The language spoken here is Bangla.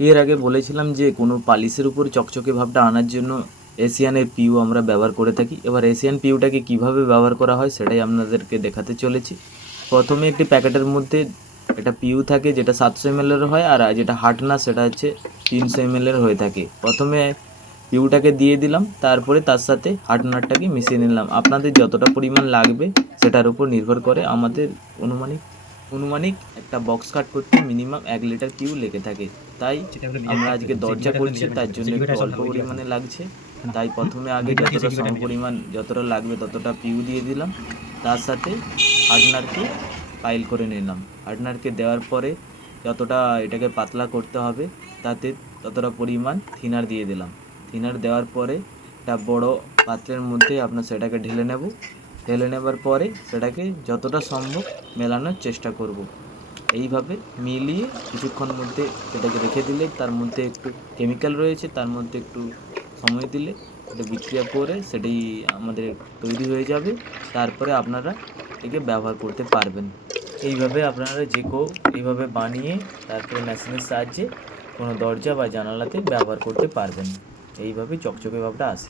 এর আগে বলেছিলাম যে কোনো পালিশের উপর চকচকে ভাবটা আনার জন্য এশিয়ানের পিউ আমরা ব্যবহার করে থাকি। এবার এশিয়ান পিউটাকে কীভাবে ব্যবহার করা হয় সেটাই আপনাদেরকে দেখাতে চলেছি। প্রথমে একটি প্যাকেটের মধ্যে একটা পিউ থাকে যেটা সাতশো এমএলের হয় আর যেটা হাটনা সেটা হচ্ছে তিনশো এমএলের হয়ে থাকে। প্রথমে পিউটাকে দিয়ে দিলাম, তারপরে তার সাথে হার্টনারটাকে মিশিয়ে নিলাম। আপনাদের যতটা পরিমাণ লাগবে সেটার উপর নির্ভর করে আমাদের অনুমানিক অনুমানিক একটা বক্স কাট করতে মিনিমাম এক লিটার পিউ লেগে থাকে। তাই আমরা আজকে দরজা করছি তার জন্য একটু অল্প পরিমাণে লাগছে। তাই প্রথমে আগে যতটা সম পরিমাণ যতটা লাগবে ততটা পিউ দিয়ে দিলাম। তার সাথে হার্ডনারকে পাইল করে নিলাম। হার্ডনারকে দেওয়ার পরে যতটা এটাকে পাতলা করতে হবে তাতে ততটা পরিমাণ থিনার দিয়ে দিলাম। থিনার দেওয়ার পরে একটা বড় পাত্রের মধ্যে আপনার সেটাকে ঢেলে নেব। ঢেলে নেবার পরে সেটাকে যতটা সম্ভব মেলানোর চেষ্টা করব। এইভাবে মিলিয়ে কিছুক্ষণ মধ্যে সেটাকে রেখে দিলে, তার মধ্যে একটু কেমিক্যাল রয়েছে, তার মধ্যে একটু সময় দিলে সেটা বিক্রিয়া করে সেটি আমাদের তৈরি হয়ে যাবে। তারপরে আপনারা একে ব্যবহার করতে পারবেন। এইভাবে আপনারা যে কেউ এইভাবে বানিয়ে তারপরে মেশিনের সাহায্যে কোনো দরজা বা জানালাতে ব্যবহার করতে পারবেন। এইভাবে চকচকে ভাবটা আসে।